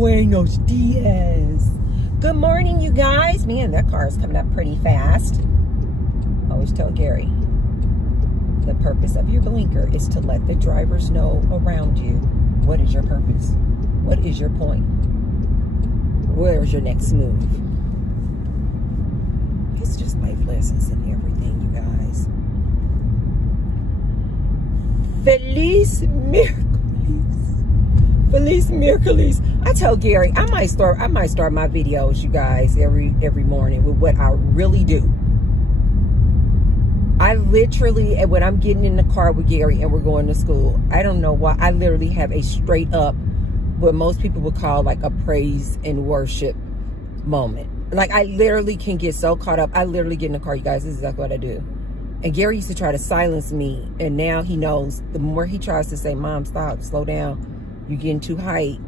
Buenos dias. Good morning, you guys. Man, that car is coming up pretty fast. I always tell Gary, the purpose of your blinker is to let the drivers know around you what is your purpose. What is your point? Where is your next move? It's just life lessons and everything, you guys. Feliz Miracles. Feliz Miracles. I tell Gary, I might start my videos, you guys, every morning with what I really do. I literally, and when I'm getting in the car with Gary and we're going to school, I don't know why, I literally have a straight up, what most people would call like a praise and worship moment. Like, I literally can get so caught up. I literally get in the car, you guys, this is exactly what I do. And Gary used to try to silence me, and now he knows the more he tries to say, Mom, stop, slow down, you're getting too hype.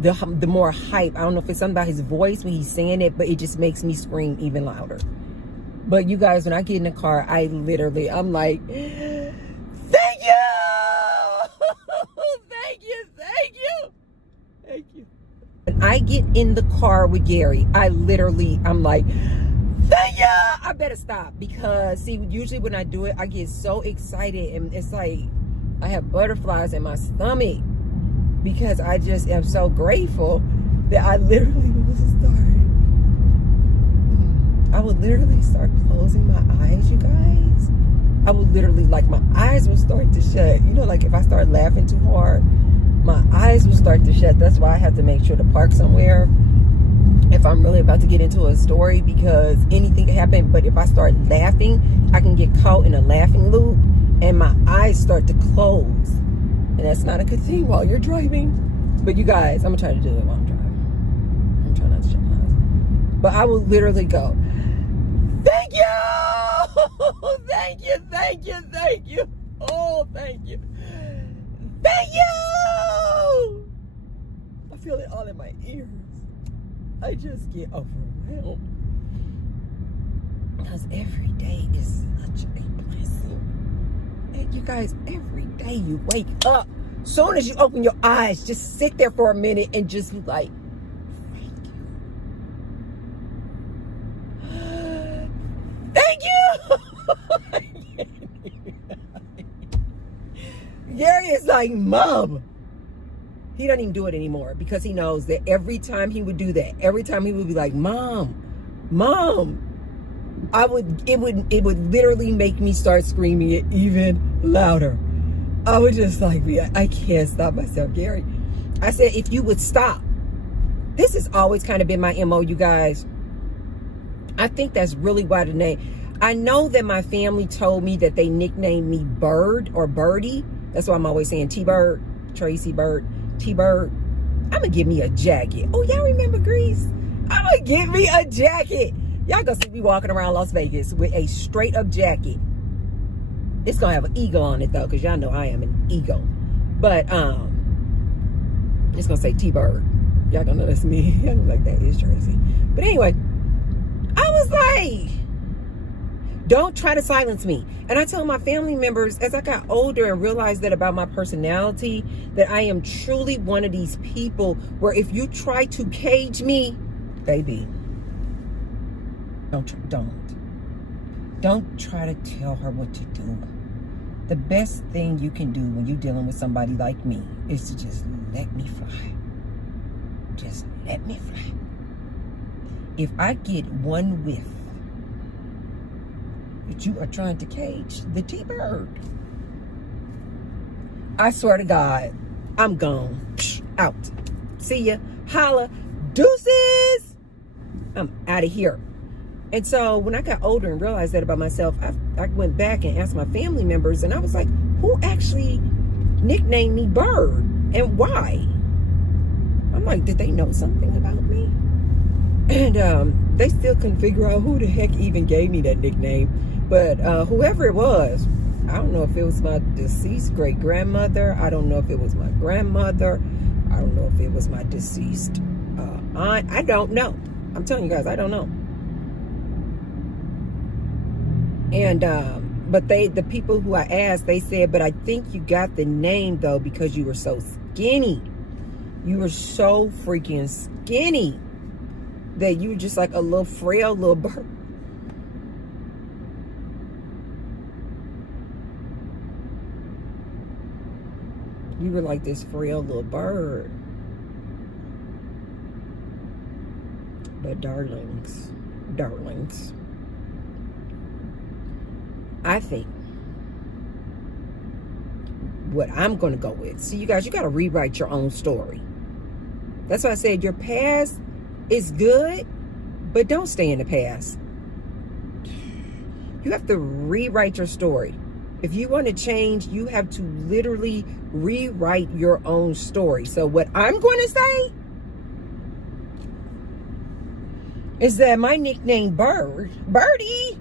The more hype, I don't know if it's something about his voice when he's saying it, but it just makes me scream even louder. But you guys, when I get in the car, I'm like, thank you! Thank you, thank you, thank you. When I get in the car with Gary, I'm like, thank you! I better stop, because see, usually when I do it, I get so excited, and it's like I have butterflies in my stomach, because I just am so grateful that I literally would literally start closing my eyes, you guys. I would literally, like, my eyes would start to shut. You know, like if I start laughing too hard, my eyes will start to shut. That's why I have to make sure to park somewhere if I'm really about to get into a story, because anything can happen. But if I start laughing, I can get caught in a laughing loop and my eyes start to close. And that's not a good thing while you're driving. But you guys, I'm going to try to do it while I'm driving. I'm trying not to shut my eyes. But I will literally go, thank you! Thank you, thank you, thank you. Oh, thank you. Thank you! I feel it all in my ears. I just get overwhelmed. Because every day is such a blessing. And you guys, every day you wake up, soon as you open your eyes, just sit there for a minute and just be like, thank you! Gary is like, Mom. He doesn't even do it anymore, because he knows that every time he would do that, every time he would be like, Mom, it would literally make me start screaming it even louder. I would just like, I can't stop myself, Gary. I said, if you would stop. This has always kind of been my MO, you guys. I think that's really why the name. I know that my family told me that they nicknamed me Bird or Birdie. That's why I'm always saying T-Bird, Tracy Bird, T-Bird. I'm going to give me a jacket. Oh, y'all remember Grease? I'm going to give me a jacket. Y'all going to see me walking around Las Vegas with a straight up jacket. It's going to have an eagle on it, though, because y'all know I am an eagle. But it's going to say T-Bird. Y'all going to know that's me. Y'all like, that is Tracy. But anyway, I was like, don't try to silence me. And I tell my family members, as I got older and realized that about my personality, that I am truly one of these people where if you try to cage me, baby, don't try to tell her what to do. The best thing you can do when you're dealing with somebody like me is to just let me fly. Just let me fly. If I get one whiff that you are trying to cage the T-Bird, I swear to God, I'm gone. Out. See ya. Holla. Deuces. I'm out of here. And so when I got older and realized that about myself, I went back and asked my family members, and I was like, who actually nicknamed me Bird and why? I'm like, did they know something about me? And they still couldn't figure out who the heck even gave me that nickname. But whoever it was, I don't know if it was my deceased great-grandmother. I don't know if it was my grandmother. I don't know if it was my deceased aunt. I don't know. I'm telling you guys, I don't know. And but the people who I asked, they said, but I think you got the name though because you were so skinny. You were so freaking skinny that you were just like a little frail little bird. You were like this frail little bird. But darlings, I think what I'm going to go with. See, you guys, you got to rewrite your own story. That's why I said your past is good, but don't stay in the past. You have to rewrite your story. If you want to change, you have to literally rewrite your own story. So what I'm going to say is that my nickname Birdie,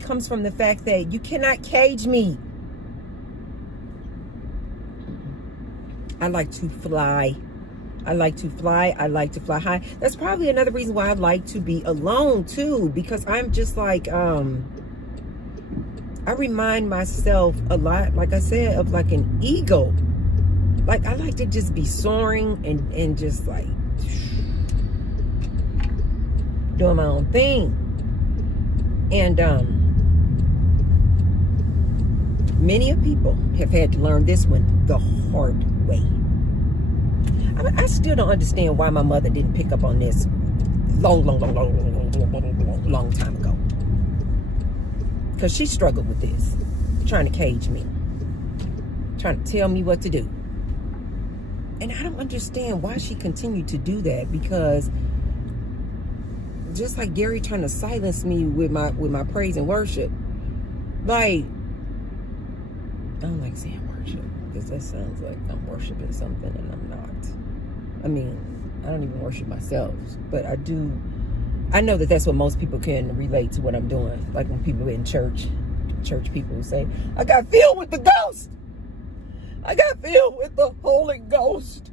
comes from the fact that you cannot cage me. I like to fly. I like to fly high. That's probably another reason why I like to be alone too, because I'm just like, I remind myself a lot, like I said, of like an eagle. Like I like to just be soaring and just like doing my own thing. And many of people have had to learn this one the hard way. I still don't understand why my mother didn't pick up on this long time ago. Because she struggled with this, trying to cage me, trying to tell me what to do. And I don't understand why she continued to do that, because just like Gary trying to silence me with my praise and worship, like, I don't like saying worship because that sounds like I'm worshiping something and I'm not. I mean, I don't even worship myself, but I do. I know that that's what most people can relate to what I'm doing. Like when people in church people say, I got filled with the ghost. I got filled with the Holy Ghost.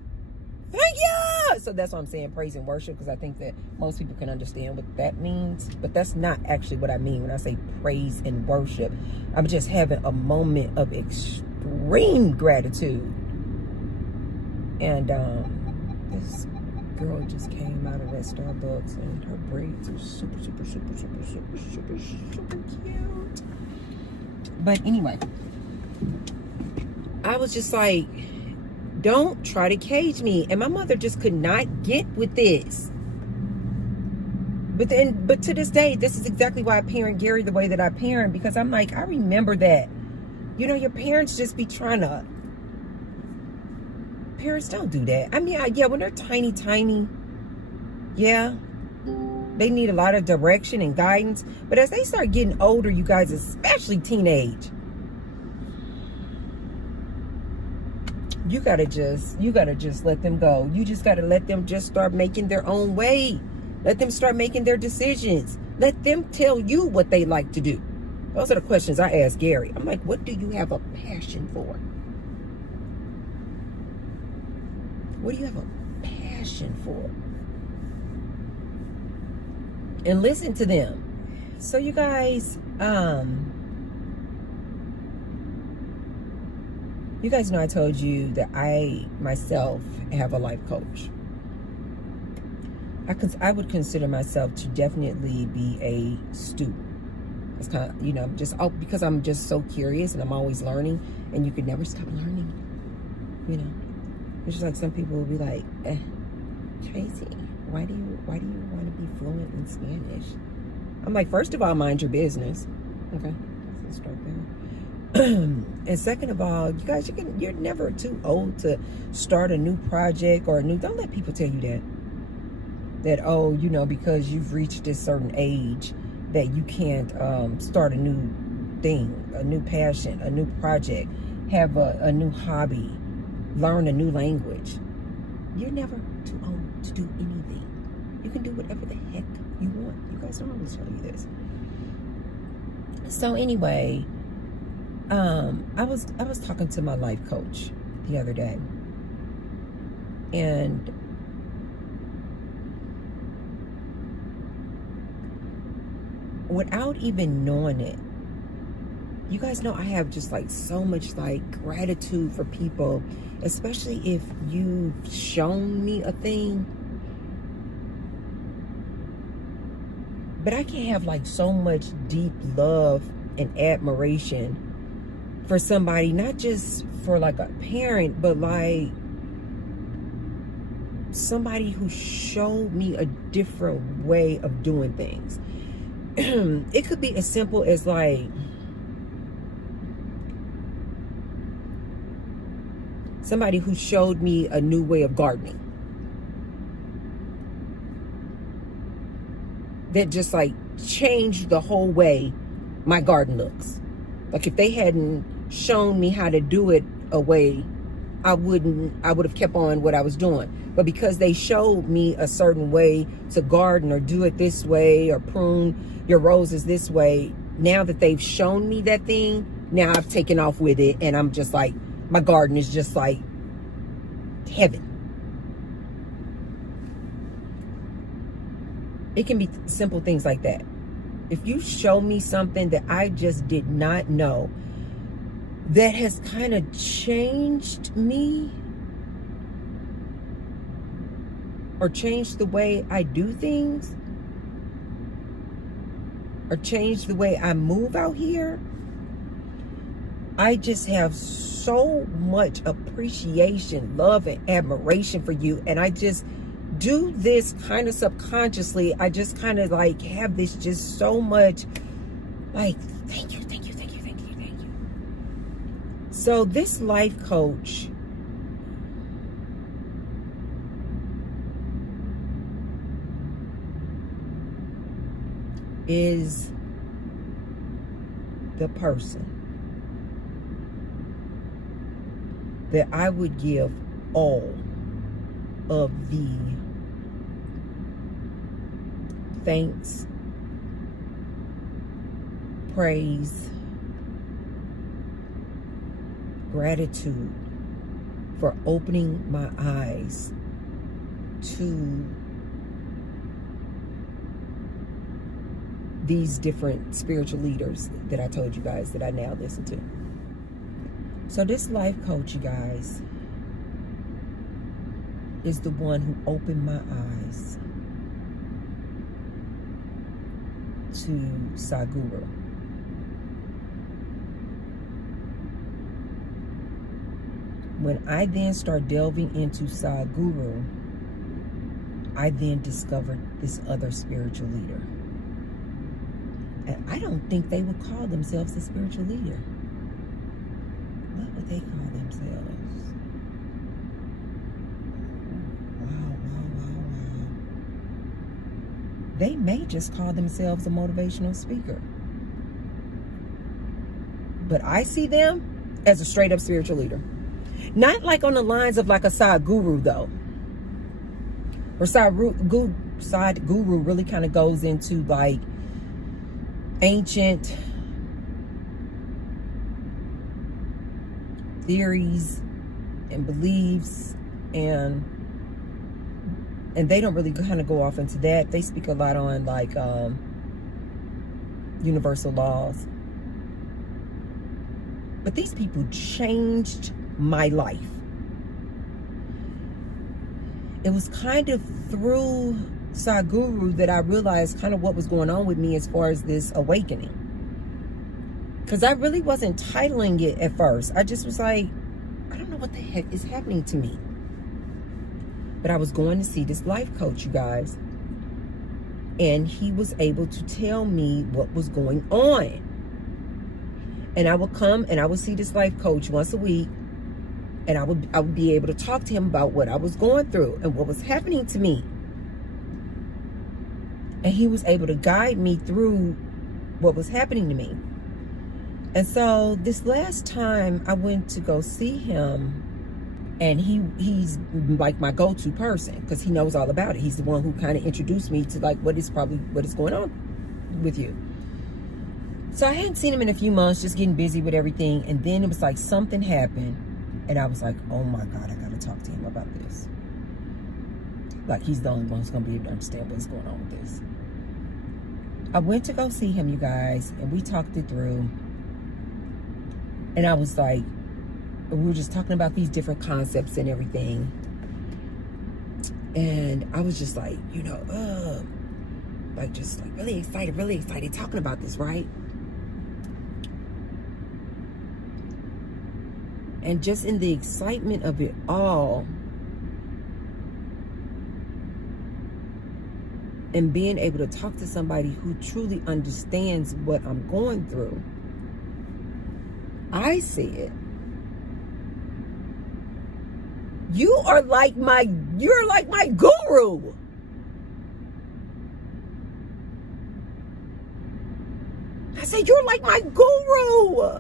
Thank you. So that's what I'm saying, praise and worship, because I think that most people can understand what that means. But that's not actually what I mean when I say praise and worship. I'm just having a moment of extreme gratitude. And this girl just came out of that Starbucks and her braids are super cute. But anyway, I was just like, don't try to cage me. And my mother just could not get with this. But to this day, this is exactly why I parent Gary the way that I parent, because I'm like, I remember that. You know, your parents just be trying to. Parents don't do that. I mean, yeah, when they're tiny, yeah, they need a lot of direction and guidance. But as they start getting older, you guys, especially teenage, you gotta just let them go. You just gotta let them just start making their own way. Let them start making their decisions. Let them tell you what they like to do. Those are the questions I ask Gary. I'm like, what do you have a passion for? What do you have a passion for? And listen to them. So you guys, you guys know I told you that I myself have a life coach. I would consider myself to definitely be a student. It's kind of, you know, because I'm just so curious and I'm always learning, and you can never stop learning. You know, it's just like some people will be like, Tracy, why do you want to be fluent in Spanish? I'm like, first of all, mind your business. Okay, let's start there. And second of all, you guys, you're never too old to start a new project or don't let people tell you that, oh, you know, because you've reached this certain age that you can't start a new thing, a new passion, a new project, have a new hobby, learn a new language. You're never too old to do anything. You can do whatever the heck you want. You guys don't always tell you this. So anyway, I was talking to my life coach the other day, and without even knowing it, You guys know I have just like so much like gratitude for people, especially if you've shown me a thing. But I can have like so much deep love and admiration for somebody, not just for like a parent, but like somebody who showed me a different way of doing things. It could be as simple as like somebody who showed me a new way of gardening that just like changed the whole way my garden looks. Like if they hadn't shown me how to do it a way, I would have kept on what I was doing. But because they showed me a certain way to garden or do it this way or prune your roses this way, now that they've shown me that thing, now I've taken off with it, and I'm just like, my garden is just like heaven. It can be simple things like that. If you show me something that I just did not know, that has kind of changed me or changed the way I do things or changed the way I move out here, I just have so much appreciation, love, and admiration for you. And I just do this kind of subconsciously. I just kind of like have this just so much like, thank you, thank you, thank you, thank you, thank you. So this life coach is the person that I would give all of the thanks, praise, gratitude for opening my eyes to these different spiritual leaders that I told you guys that I now listen to. So this life coach, you guys, is the one who opened my eyes to Sadhguru. When I then start delving into Sadhguru, I then discovered this other spiritual leader. And I don't think they would call themselves a spiritual leader. What would they call themselves? Wow. They may just call themselves a motivational speaker. But I see them as a straight up spiritual leader. Not like on the lines of like a Sadhguru though. Or Sadhguru really kind of goes into like ancient theories and beliefs, and they don't really kind of go off into that. They speak a lot on like universal laws. But these people changed my life. It was kind of through Sadhguru that I realized kind of what was going on with me as far as this awakening. Because I really wasn't titling it at first. I just was like, I don't know what the heck is happening to me. But I was going to see this life coach, you guys. And he was able to tell me what was going on. And I would come and I would see this life coach once a week. And I would be able to talk to him about what I was going through and what was happening to me. And he was able to guide me through what was happening to me. And so this last time I went to go see him, and he's like my go-to person because he knows all about it. He's the one who kind of introduced me to like what is going on with you. So I hadn't seen him in a few months, just getting busy with everything. And then it was like something happened. And I was like, oh my God, I got to talk to him about this. Like he's the only one who's going to be able to understand what's going on with this. I went to go see him, you guys, and we talked it through. And I was like, we were just talking about these different concepts and everything. And I was just like, like just like really excited talking about this, right? And just in the excitement of it all, and being able to talk to somebody who truly understands what I'm going through, I said, you're like my guru. I said, you're like my guru.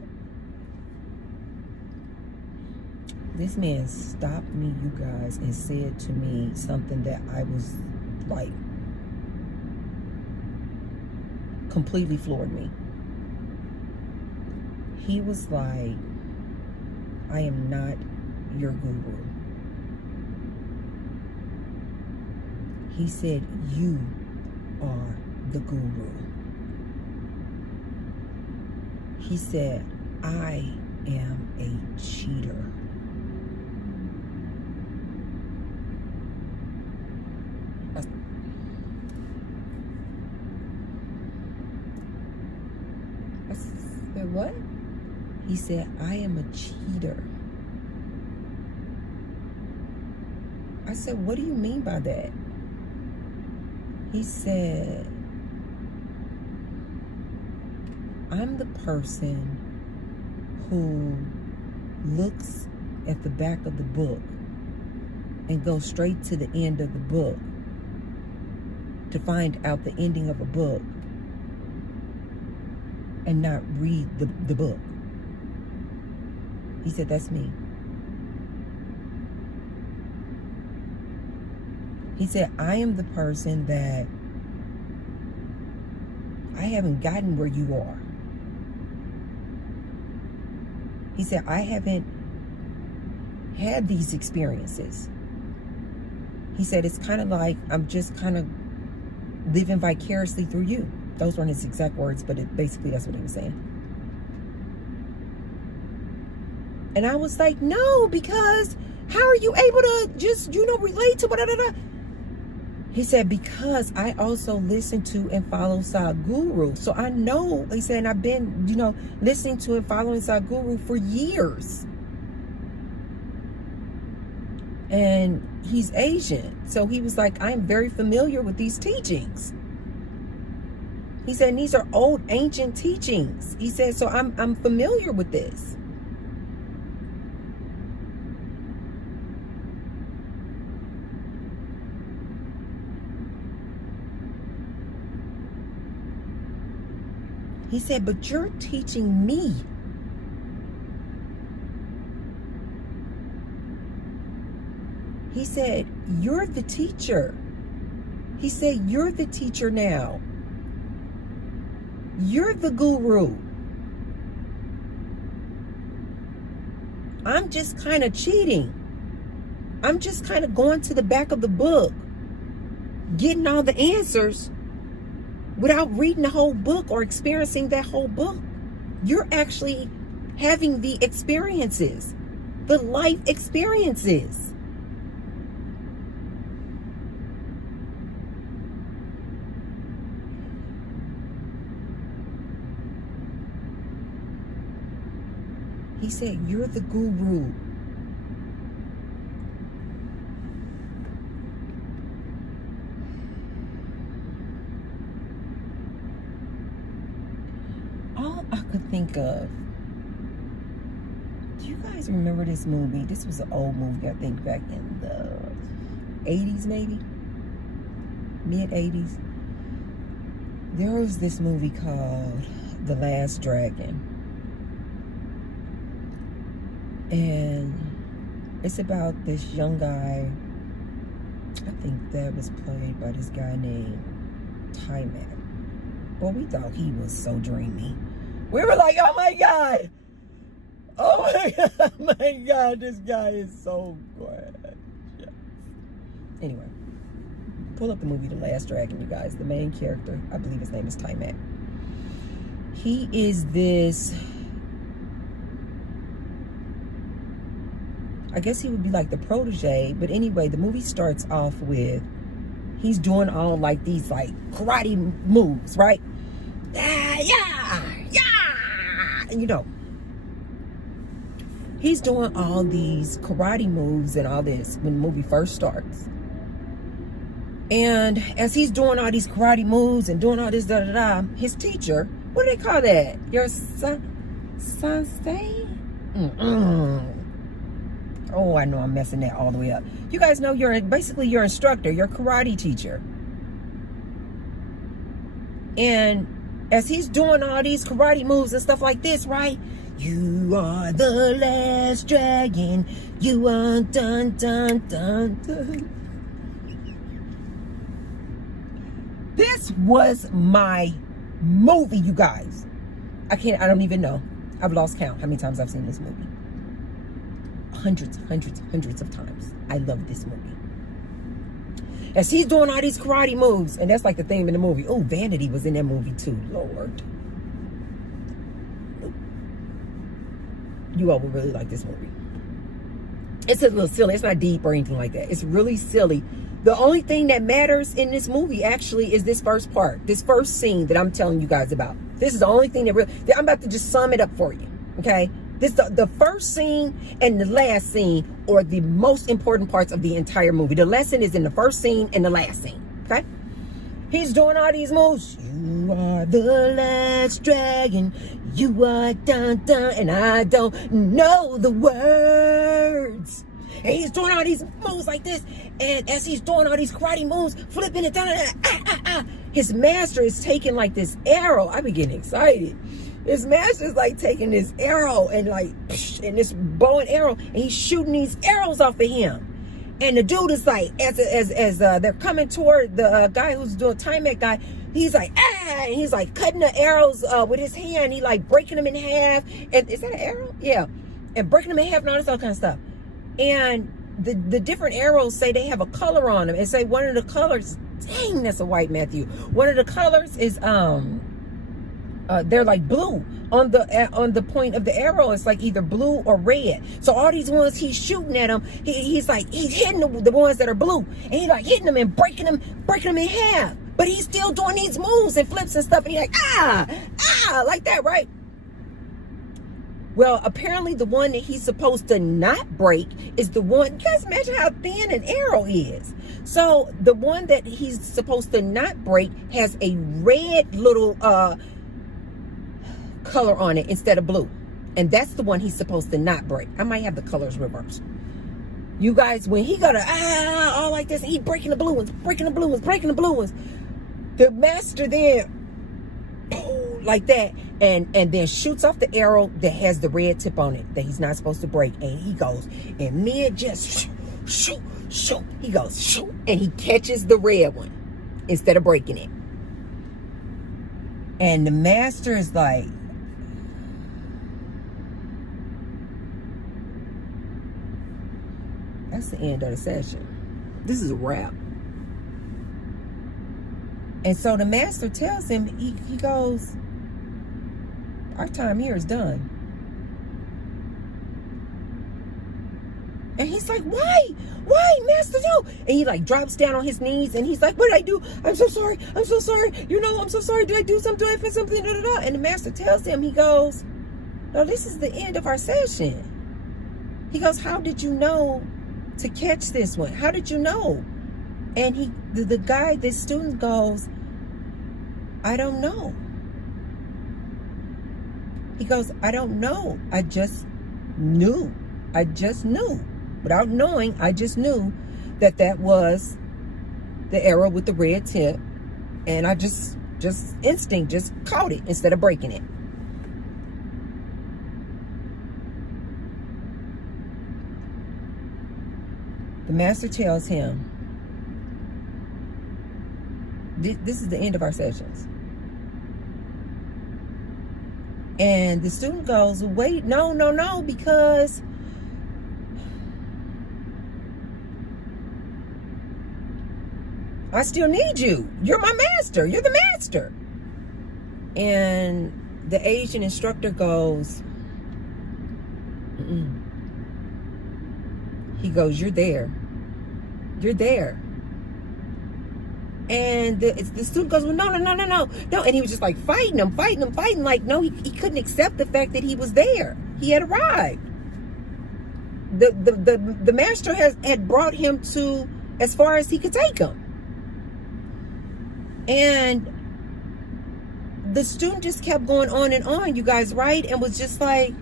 This man stopped me, you guys, and said to me something that I was like, completely floored me. He was like, I am not your guru. He said, you are the guru. He said, I am a cheater. I said, what? He said, I am a cheater. I said, what do you mean by that? He said, I'm the person who looks at the back of the book and goes straight to the end of the book to find out the ending of a book and not read the book. He said, that's me. He said, I am the person that I haven't gotten where you are. He said, I haven't had these experiences. He said, it's kind of like I'm just kind of living vicariously through you. Those weren't his exact words, but basically that's what he was saying. And I was like, no, because how are you able to just, relate to whatever? He said, because I also listen to and follow Sadhguru. So I know, he said, and I've been, listening to and following Sadhguru for years. And he's Asian. So he was like, I'm very familiar with these teachings. He said, and these are old, ancient teachings. He said, so I'm familiar with this. He said, but you're teaching me. He said, you're the teacher. He said, you're the teacher now. You're the guru. I'm just kind of cheating. I'm just kind of going to the back of the book, getting all the answers without reading the whole book or experiencing that whole book. You're actually having the experiences, the life experiences. He said, you're the guru. All I could think of, do you guys remember this movie? This was an old movie, I think back in the 80s maybe, mid-80s. There was this movie called The Last Dragon. And it's about this young guy, I think that was played by this guy named Timac. Well, we thought he was so dreamy. We were like, oh my God. Oh my God, this guy is so good. Yeah. Anyway, pull up the movie The Last Dragon, you guys. The main character, I believe his name is Timac. He is this I guess he would be like the protege. But anyway, the movie starts off with he's doing all like these like karate moves, right? Yeah. You know, he's doing all these karate moves and all this when the movie first starts. And as he's doing all these karate moves and doing all this his teacher, what do they call that? Your sensei? Oh, I know I'm messing that all the way up. You guys know you're basically your instructor, your karate teacher. And as he's doing all these karate moves and stuff like this, right? You are the last dragon. You are dun dun dun dun. This was my movie, you guys. I don't even know. I've lost count how many times I've seen this movie. Hundreds of times. I love this movie. As he's doing all these karate moves, and that's like the theme in the movie. Oh, Vanity was in that movie too, Lord. You all will really like this movie. It's a little silly. It's not deep or anything like that. It's really silly. The only thing that matters in this movie actually is this first part, this first scene that I'm telling you guys about. This is the only thing that I'm about to just sum it up for you, okay? This the first scene and the last scene are the most important parts of the entire movie. The lesson is in the first scene and the last scene, okay? He's doing all these moves. You are the last dragon. You are dun dun, and I don't know the words. And he's doing all these moves like this. And as he's doing all these karate moves, flipping it down, his master is taking like this arrow. I be getting excited. His master is like taking this arrow and like, and this bow and arrow, and he's shooting these arrows off of him. And the dude is like, as they're coming toward the guy who's doing Timex guy, he's like, and he's like cutting the arrows with his hand. He like breaking them in half. And is that an arrow? Yeah. And breaking them in half and all this other kind of stuff. And the different arrows say they have a color on them, and say one of the colors, dang, that's a white Matthew. One of the colors is they're like blue on the point of the arrow. It's like either blue or red. So all these ones he's shooting at them, he's hitting the ones that are blue, and he's like hitting them and breaking them in half. But he's still doing these moves and flips and stuff, and he's like like that, right? Well, apparently the one that he's supposed to not break is the one, you guys imagine how thin an arrow is. So the one that he's supposed to not break has a red little color on it instead of blue. And that's the one he's supposed to not break. I might have the colors reversed. You guys, when he got all like this, and he breaking the blue ones, the master then, like that, and then shoots off the arrow that has the red tip on it that he's not supposed to break, and he goes, and mid just shoot, he goes shoot, and he catches the red one instead of breaking it. And the master is like, that's the end of the session. This is a wrap. And so the master tells him, he goes, our time here is done. And he's like, why, master, no? And he like drops down on his knees, and he's like, what did I do? I'm so sorry. You know, I'm so sorry. Did I do something? Did I fit something? And the master tells him, he goes, no, this is the end of our session. He goes, how did you know to catch this one? How did you know? And the student goes, I don't know. He goes, I don't know. I just knew. Without knowing, I just knew that was the arrow with the red tip. And I just instinct, just caught it instead of breaking it. The master tells him, this is the end of our sessions. And the student goes, wait, no, because I still need you. You're my master. You're the master. And the Asian instructor goes, He goes, you're there. You're there. And the student goes, well, no. And he was just like fighting him. Like, no, he couldn't accept the fact that he was there. He had arrived. The master had brought him to as far as he could take him. And the student just kept going on and on, you guys, right? And was just like,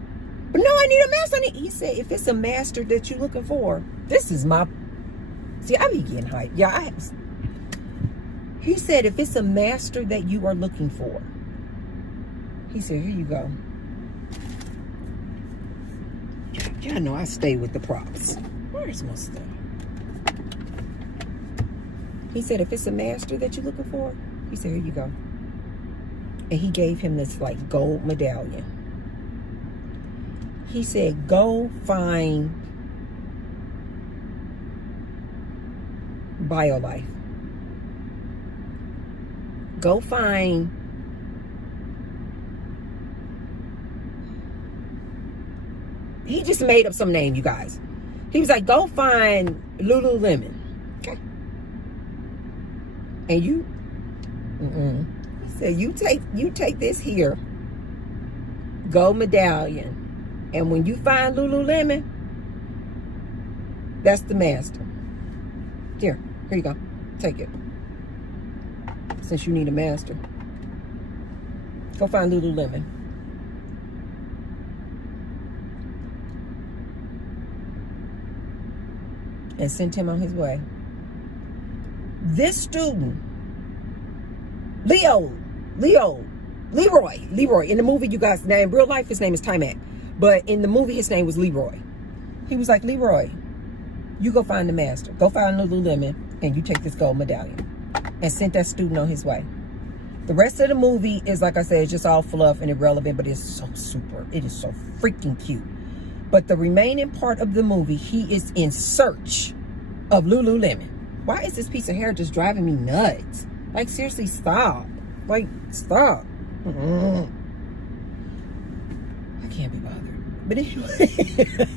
but no, I need a master. He said, if it's a master that you're looking for, this is my... See, I be getting hyped. Yeah, he said, if it's a master that you are looking for, he said, here you go. Y'all know I stay with the props. Where's my stuff? He said, if it's a master that you're looking for, he said, here you go. And he gave him this like gold medallion. He said, go find BioLife. Go find he just made up some name, you guys. He was like, go find Lululemon. Okay. And you he said, you take this here gold medallion, and when you find Lululemon, that's the master. Here you go. Take it. Since you need a master. Go find Lululemon. And sent him on his way. This student, Leroy. In the movie, you guys, now in real life, his name is Timac. But in the movie, his name was Leroy. He was like, Leroy, you go find the master. Go find Lululemon, and you take this gold medallion. And sent that student on his way. The rest of the movie is, like I said, it's just all fluff and irrelevant, but it's so super. It is so freaking cute. But the remaining part of the movie, he is in search of Lululemon. Why is this piece of hair just driving me nuts? Like, seriously, stop. Like, stop. I can't be bothered. But anyway,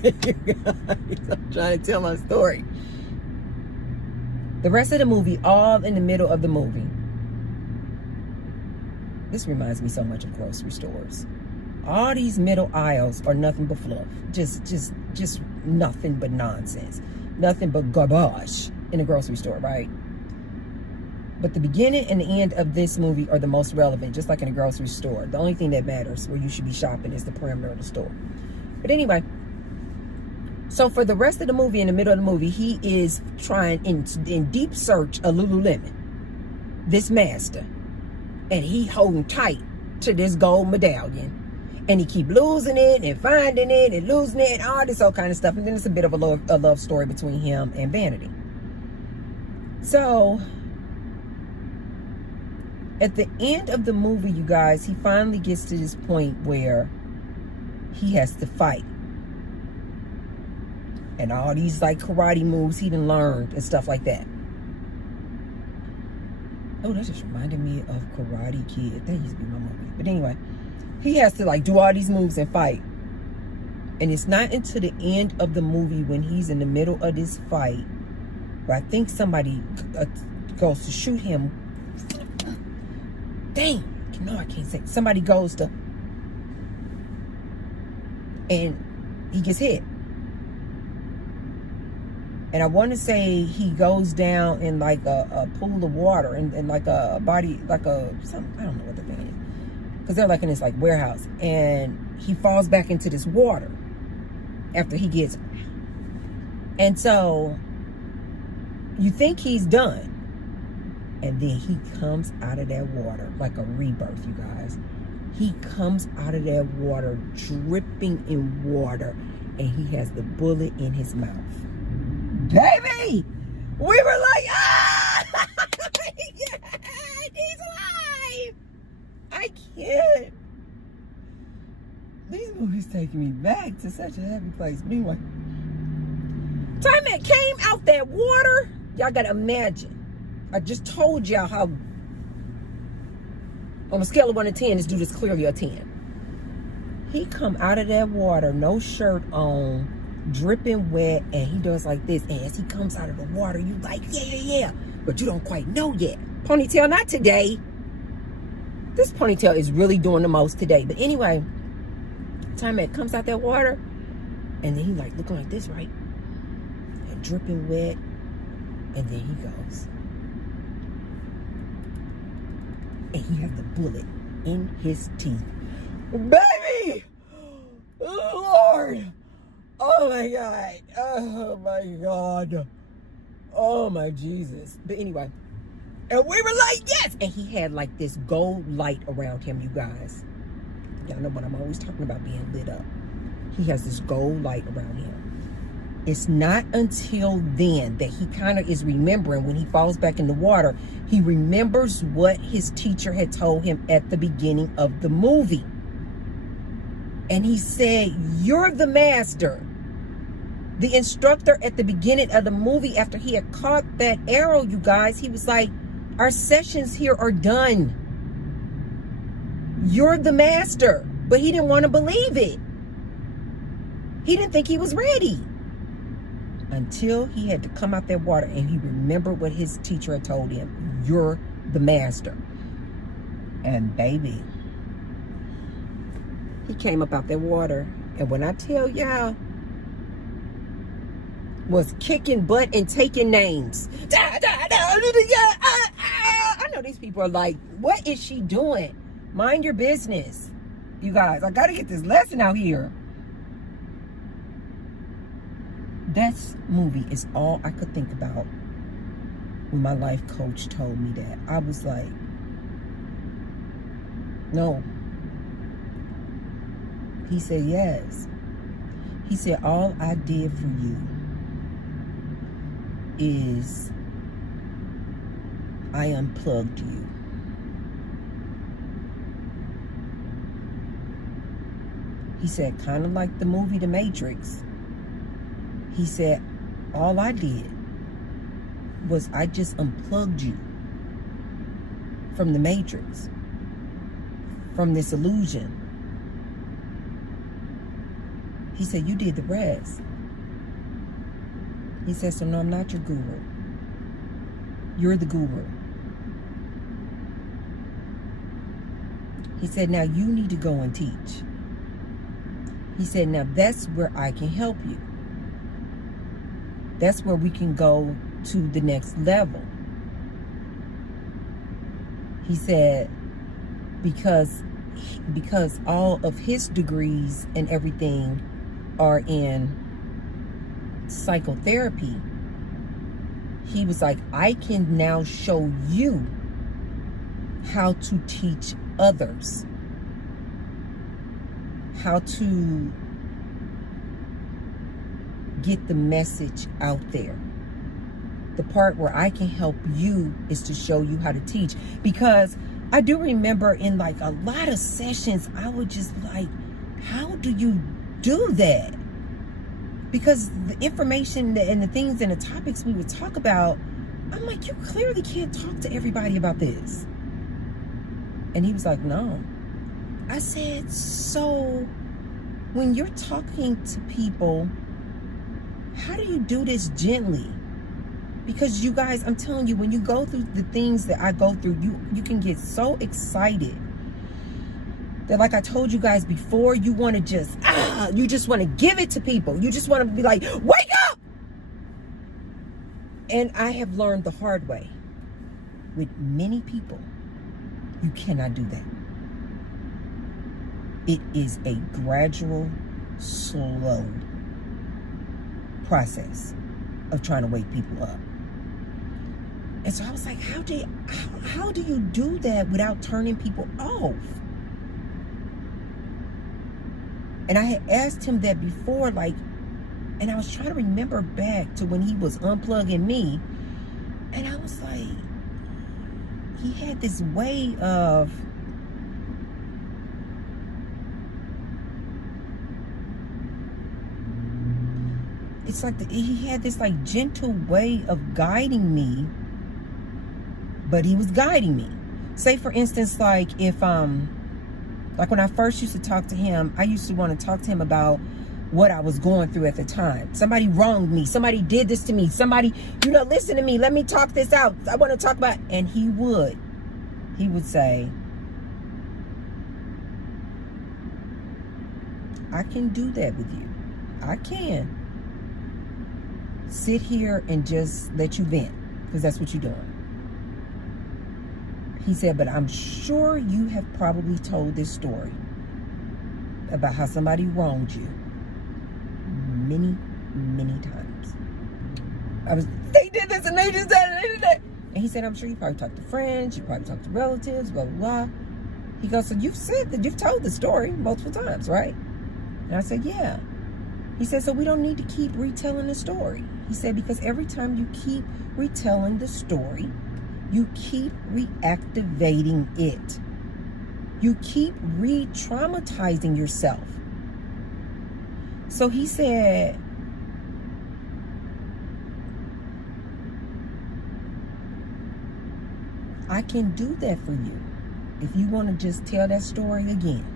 you guys, I'm trying to tell my story. The rest of the movie, all in the middle of the movie. This reminds me so much of grocery stores. All these middle aisles are nothing but fluff. Just nothing but nonsense. Nothing but garbage in a grocery store, right? But the beginning and the end of this movie are the most relevant, just like in a grocery store. The only thing that matters where you should be shopping is the perimeter of the store. But anyway, so for the rest of the movie, in the middle of the movie, he is trying in deep search of Lululemon, this master. And he holding tight to this gold medallion. And he keep losing it and finding it and losing it and all this old kind of stuff. And then it's a bit of a love story between him and Vanity. So, at the end of the movie, you guys, he finally gets to this point where he has to fight. And all these like karate moves he done learned and stuff like that. Oh, that just reminded me of Karate Kid. That used to be my movie. But anyway, he has to like do all these moves and fight. And it's not until the end of the movie when he's in the middle of this fight where I think somebody goes to shoot him. Dang, no, I can't say. Somebody goes to, and he gets hit. And I want to say he goes down in like a pool of water and like a body, like something, I don't know what the thing is. Because they're like in this like warehouse. And he falls back into this water after he gets. And so you think he's done. And then he comes out of that water like a rebirth, you guys. He comes out of that water dripping in water. And he has the bullet in his mouth. Baby, we were like, ah, he's alive. I can't. These movies taking me back to such a happy place. But anyway, time that came out that water, y'all gotta imagine. I just told y'all how, on a scale of 1 to 10, this dude is clearly a 10. He come out of that water, no shirt on, dripping wet, and he does like this, and as he comes out of the water, you like, yeah, but you don't quite know yet. Ponytail, not today. This ponytail is really doing the most today. But anyway, time it comes out that water, and then he like looking like this, right? And dripping wet, and then he goes, and he has the bullet in his teeth. Baby! Oh, Lord! Oh my God! Oh my God! Oh my Jesus! But anyway, and we were like, yes! And he had like this gold light around him, you guys. Y'all know what I'm always talking about, being lit up. He has this gold light around him. It's not until then that he kind of is remembering, when he falls back in the water, he remembers what his teacher had told him at the beginning of the movie. And he said, "You're the master." The instructor at the beginning of the movie, after he had caught that arrow, you guys, he was like, "Our sessions here are done. You're the master." But he didn't want to believe it. He didn't think he was ready. Until he had to come out that water and he remembered what his teacher had told him. You're the master. And baby, he came up out that water. And when I tell y'all, was kicking butt and taking names. I know these people are like, what is she doing? Mind your business. You guys, I got to get this lesson out here. That movie is all I could think about when my life coach told me that. I was like, no. He said, yes. He said, all I did for you is I unplugged you. He said, kind of like the movie The Matrix. He said, all I did was I just unplugged you from the Matrix, from this illusion. He said, you did the rest. He said, so no, I'm not your guru. You're the guru. He said, now you need to go and teach. He said, now that's where I can help you. That's where we can go to the next level. He said, because all of his degrees and everything are in psychotherapy, he was like, I can now show you how to teach others, how to get the message out there. The part where I can help you is to show you how to teach. Because I do remember in like a lot of sessions, I would just like, how do you do that? Because the information and the things and the topics we would talk about, I'm like, you clearly can't talk to everybody about this. And he was like, no. I said, so when you're talking to people, how do you do this gently? Because you guys, I'm telling you, when you go through the things that I go through, you can get so excited that, like I told you guys before, you want to just, you just want to give it to people. You just want to be like, wake up! And I have learned the hard way. With many people, you cannot do that. It is a gradual, slow process of trying to wake people up. And so I was like, how do you do that without turning people off? And I had asked him that before, like, and I was trying to remember back to when he was unplugging me, and I was like, he had this way of it's like he had this like gentle way of guiding me, but he was guiding me. Say for instance, like if like when I first used to talk to him, I used to want to talk to him about what I was going through at the time. Somebody wronged me. Somebody did this to me. Somebody, listen to me. Let me talk this out. I want to talk about, and he would say, I can do that with you. I can sit here and just let you vent, because that's what you're doing. He said, but I'm sure you have probably told this story about how somebody wronged you many, many times. They did this and they did that and they did that. And he said, I'm sure you probably talked to friends, you probably talked to relatives, blah, blah, blah. He goes, so you've said that you've told the story multiple times, right? And I said, yeah. He said, so we don't need to keep retelling the story. He said, because every time you keep retelling the story, you keep reactivating it. You keep re-traumatizing yourself. So he said, I can do that for you if you want to just tell that story again.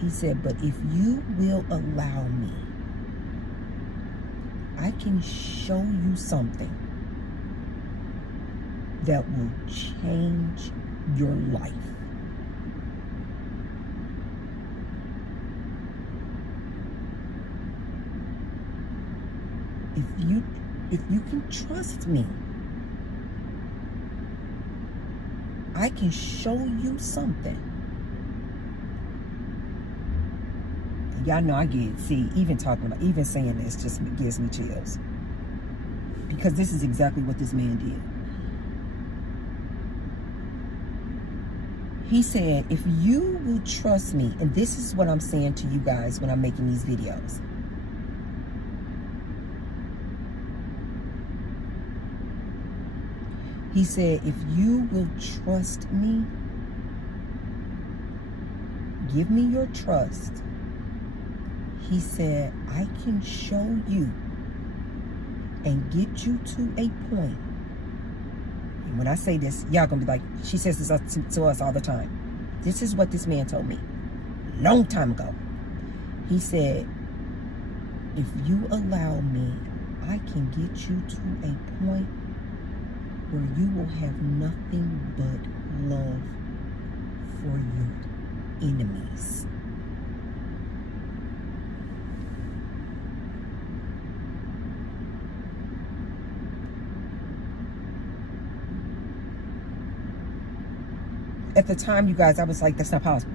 He said, but if you will allow me, I can show you something that will change your life. If you can trust me, I can show you something. Y'all know I get, even saying this just gives me chills. Because this is exactly what this man did. He said, if you will trust me, and this is what I'm saying to you guys when I'm making these videos. He said, if you will trust me, give me your trust. He said, I can show you and get you to a point. And when I say this, y'all gonna be like, she says this to us all the time. This is what this man told me long time ago. He said, if you allow me, I can get you to a point where you will have nothing but love for your enemies. At the time, you guys, I was like, that's not possible.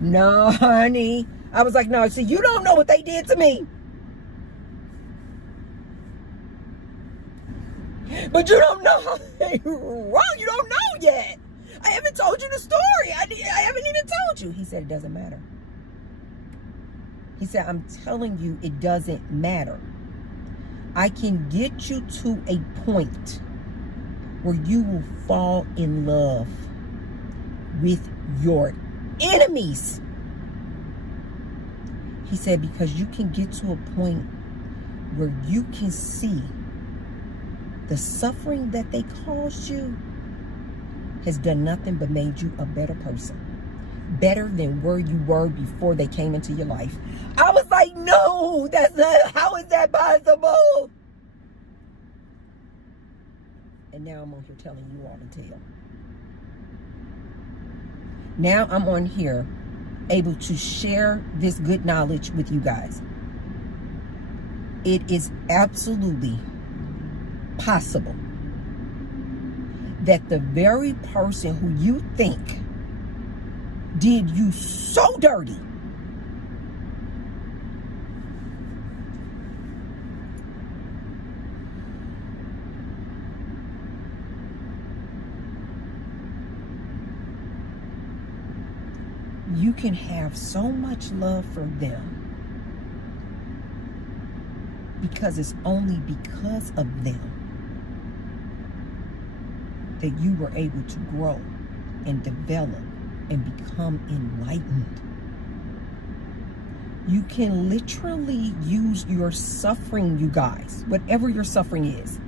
No, honey. I was like, no, see, you don't know what they did to me. But you don't know how they wrong. You don't know yet. I haven't told you the story. I haven't even told you. He said, it doesn't matter. He said, I'm telling you, it doesn't matter. I can get you to a point where you will fall in love with your enemies. He said, because you can get to a point where you can see the suffering that they caused you has done nothing but made you a better person. Better than where you were before they came into your life. I was like, no, that's not, how is that possible? And now I'm on here telling you all the tale. Now I'm on here able to share this good knowledge with you guys. It is absolutely possible that the very person who you think did you so dirty you can have so much love for them because it's only because of them that you were able to grow and develop and become enlightened. You can literally use your suffering, you guys, whatever your suffering is,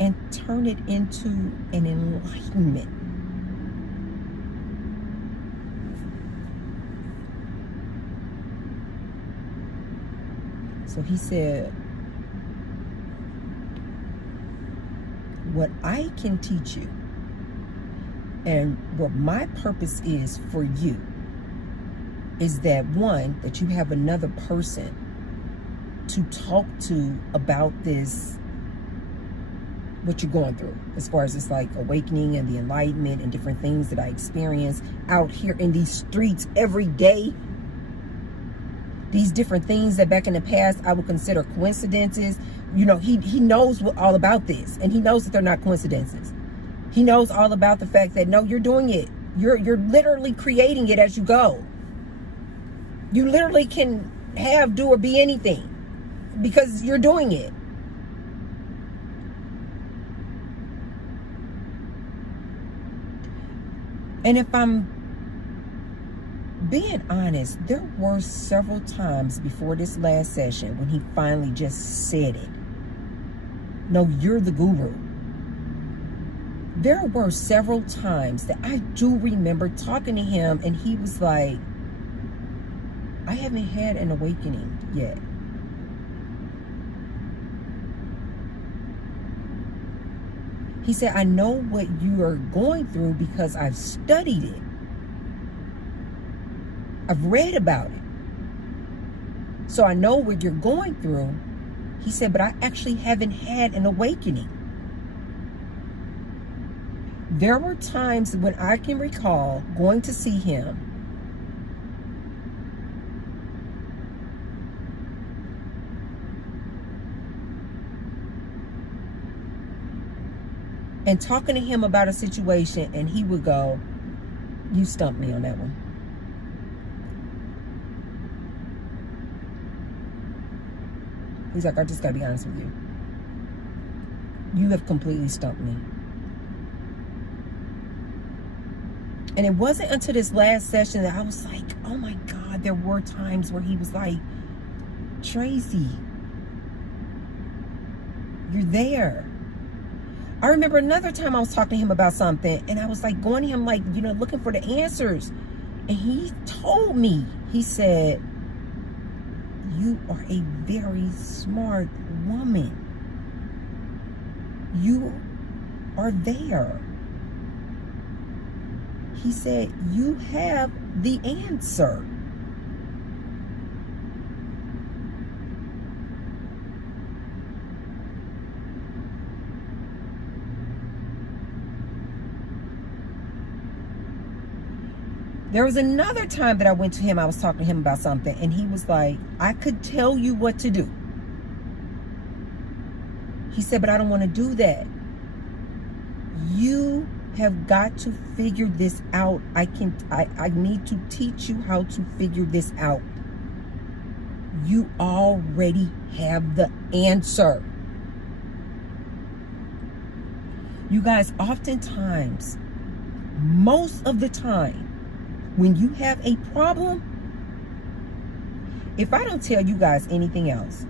and turn it into an enlightenment. So he said, what I can teach you and what my purpose is for you is that, one, that you have another person to talk to about this, what you're going through, as far as it's like awakening and the enlightenment and different things that I experience out here in these streets every day. These different things that back in the past I would consider coincidences. You know, he knows all about this, and he knows that they're not coincidences. He knows all about the fact that, no, you're doing it. You're literally creating it as you go. You literally can have, do, or be anything because you're doing it. And if I'm being honest, there were several times before this last session when he finally just said it. No, you're the guru. There were several times that I do remember talking to him, and he was like, I haven't had an awakening yet. He said, I know what you are going through because I've studied it. I've read about it. So I know what you're going through. He said, but I actually haven't had an awakening. There were times when I can recall going to see him and talking to him about a situation, and he would go, you stumped me on that one. He's like, I just gotta be honest with you. You have completely stumped me. And it wasn't until this last session that I was like, oh my God, there were times where he was like, Tracy, you're there. I remember another time I was talking to him about something, and I was like going to him like, you know, looking for the answers. And he told me, he said, you are a very smart woman. You are there. He said, you have the answer. There was another time that I went to him, I was talking to him about something, and he was like, I could tell you what to do. He said, but I don't want to do that. You have got to figure this out. I need to teach you how to figure this out. You already have the answer. You guys, oftentimes, most of the time, when you have a problem, if I don't tell you guys anything else,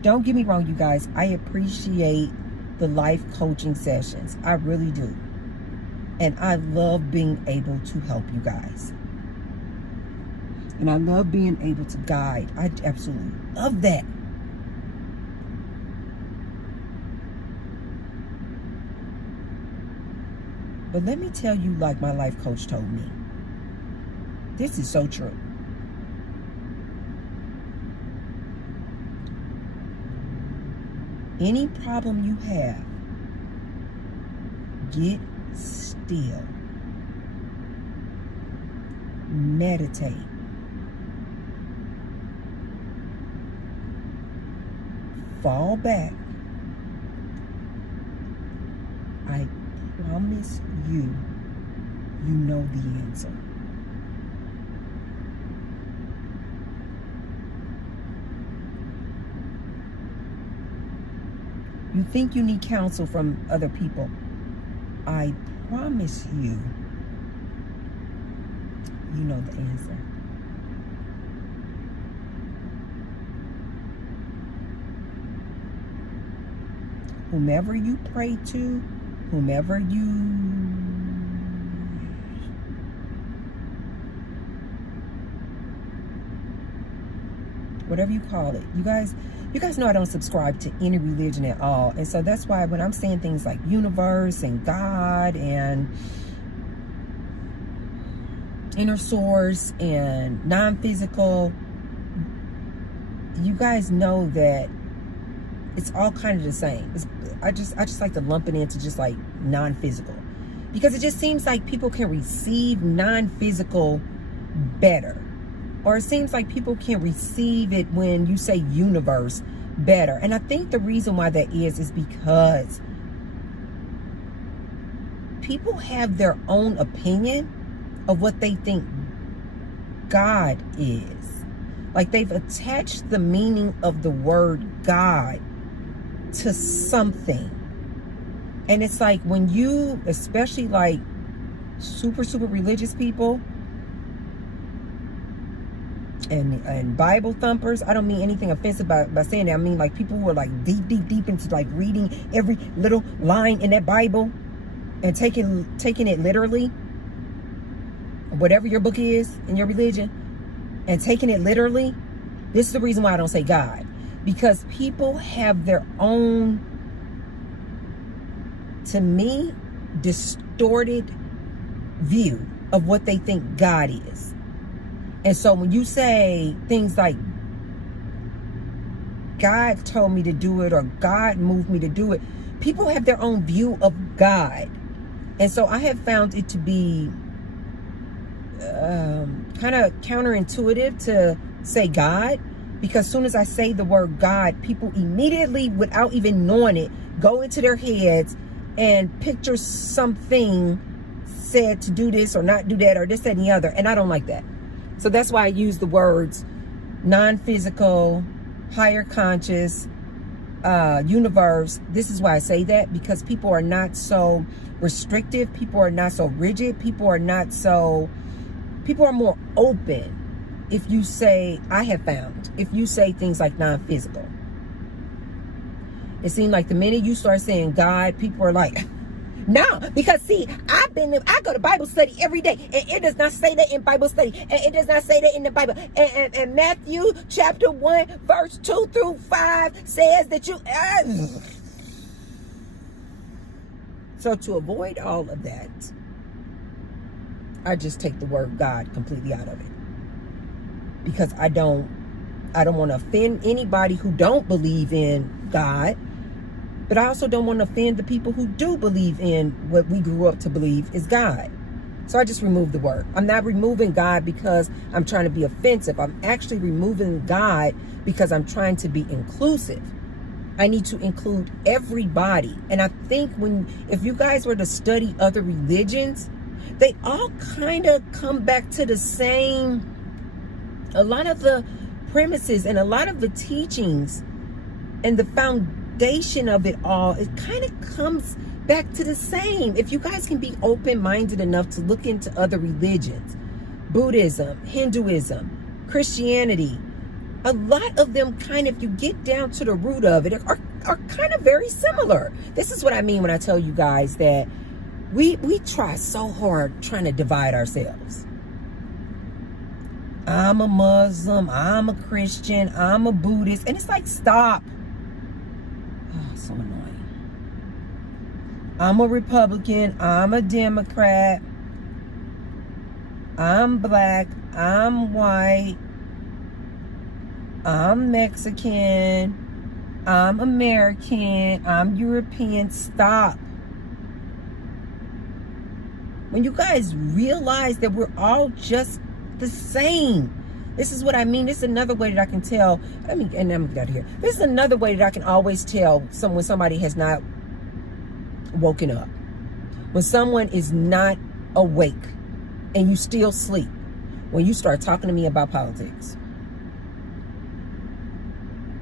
don't get me wrong, you guys, I appreciate the life coaching sessions. I really do. And I love being able to help you guys. And I love being able to guide. I absolutely love that. But let me tell you, like my life coach told me, this is so true. Any problem you have, get still. Meditate. Fall back. I promise you, you know the answer. You think you need counsel from other people. I promise you, you know the answer. Whomever you pray to, whomever you whatever you call it. You guys know I don't subscribe to any religion at all. And so that's why when I'm saying things like universe and God and inner source and non-physical, you guys know that it's all kind of the same. I just like to lump it into just like non-physical, because it just seems like people can receive non-physical better, or it seems like people can receive it when you say universe better. And I think the reason why that is because people have their own opinion of what they think God is. Like they've attached the meaning of the word God to something. And it's like when you, especially like super religious people and Bible thumpers, I don't mean anything offensive by saying that. I mean like people who are like deep into like reading every little line in that Bible and taking it literally, whatever your book is in your religion, and taking it literally. This is the reason why I don't say God, because people have their own, to me, distorted view of what they think God is. And so when you say things like God told me to do it or God moved me to do it, people have their own view of God. And so I have found it to be kind of counterintuitive to say God, because as soon as I say the word God, people immediately, without even knowing it, go into their heads and picture something said to do this or not do that or this, that, and the other. And I don't like that. So that's why I use the words non-physical, higher conscious, universe. This is why I say that, because people are not so restrictive. People are not so rigid. People are more open. If you say, I have found, if you say things like non-physical, it seems like the minute you start saying God, people are like, no, because see, I go to Bible study every day, and it does not say that in Bible study, and it does not say that in the Bible. And Matthew chapter 1, verse 2 through 5 says that you... So to avoid all of that, I just take the word God completely out of it, because I don't want to offend anybody who don't believe in God, but I also don't want to offend the people who do believe in what we grew up to believe is God. So I just remove the word. I'm not removing God because I'm trying to be offensive. I'm actually removing God because I'm trying to be inclusive. I need to include everybody. And I think if you guys were to study other religions, they all kind of come back to the same. A lot of the premises and a lot of the teachings and the foundation of it all, it kind of comes back to the same. If you guys can be open-minded enough to look into other religions, Buddhism, Hinduism, Christianity, a lot of them kind of, if you get down to the root of it, are kind of very similar. This is what I mean when I tell you guys that we try so hard trying to divide ourselves. I'm a Muslim, I'm a Christian, I'm a Buddhist. And it's like, stop. Oh, so annoying. I'm a Republican, I'm a Democrat, I'm black, I'm white, I'm Mexican, I'm American, I'm European. Stop. When you guys realize that we're all just the same. This is what I mean. This is another way that I can tell. And I'm gonna get out of here. This is another way that I can always tell when somebody has not woken up. When someone is not awake and you still sleep. When you start talking to me about politics.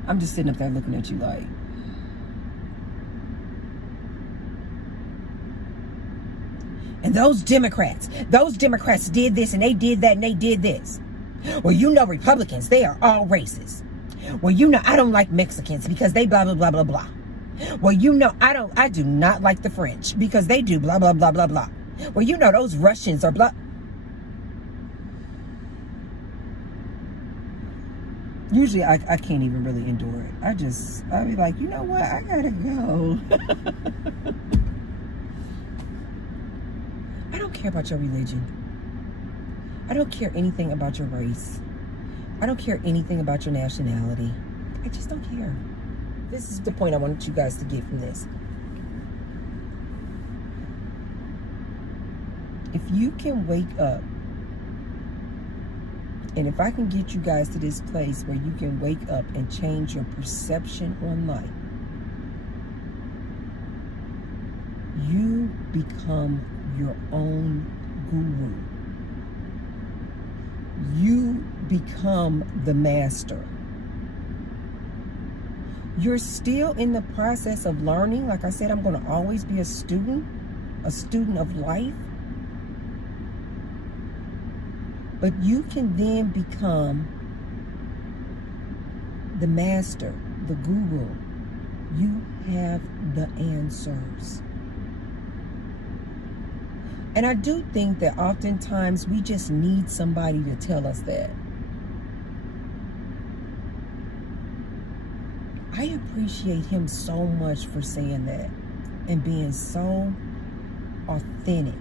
I'm just sitting up there looking at you like, and those Democrats did this and they did that and they did this. Well, you know, Republicans, they are all racist. Well, you know, I don't like Mexicans because they blah, blah, blah, blah, blah. Well, you know, I do not like the French because they do blah, blah, blah, blah, blah. Well, you know, those Russians are blah. Usually I can't even really endure it. I'll be like, you know what? I gotta go. I don't care about your religion. I don't care anything about your race. I don't care anything about your nationality. I just don't care. This is the point I want you guys to get from this. If you can wake up, and if I can get you guys to this place where you can wake up and change your perception on life, you become your own guru. You become the master. You're still in the process of learning. Like I said, I'm going to always be a student of life. But you can then become the master, the guru. You have the answers. And I do think that oftentimes we just need somebody to tell us that. I appreciate him so much for saying that and being so authentic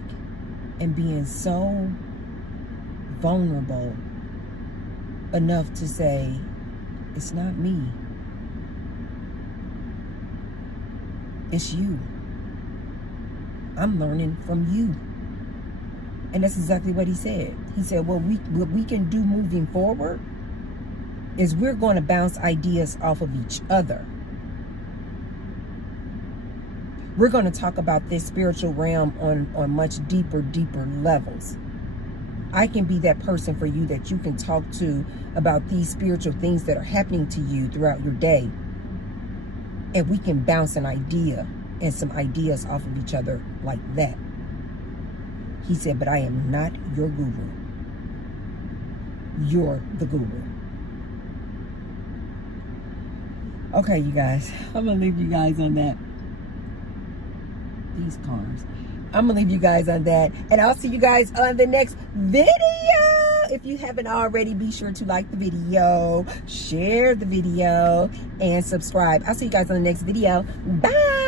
and being so vulnerable enough to say, it's not me. It's you. I'm learning from you. And that's exactly what he said. He said, what we can do moving forward is we're going to bounce ideas off of each other. We're going to talk about this spiritual realm on much deeper levels. I can be that person for you that you can talk to about these spiritual things that are happening to you throughout your day. And we can bounce an idea and some ideas off of each other like that. He said, but I am not your guru. You're the guru. Okay, you guys. I'm going to leave you guys on that. These cars. I'm going to leave you guys on that. And I'll see you guys on the next video. If you haven't already, be sure to like the video, share the video, and subscribe. I'll see you guys on the next video. Bye.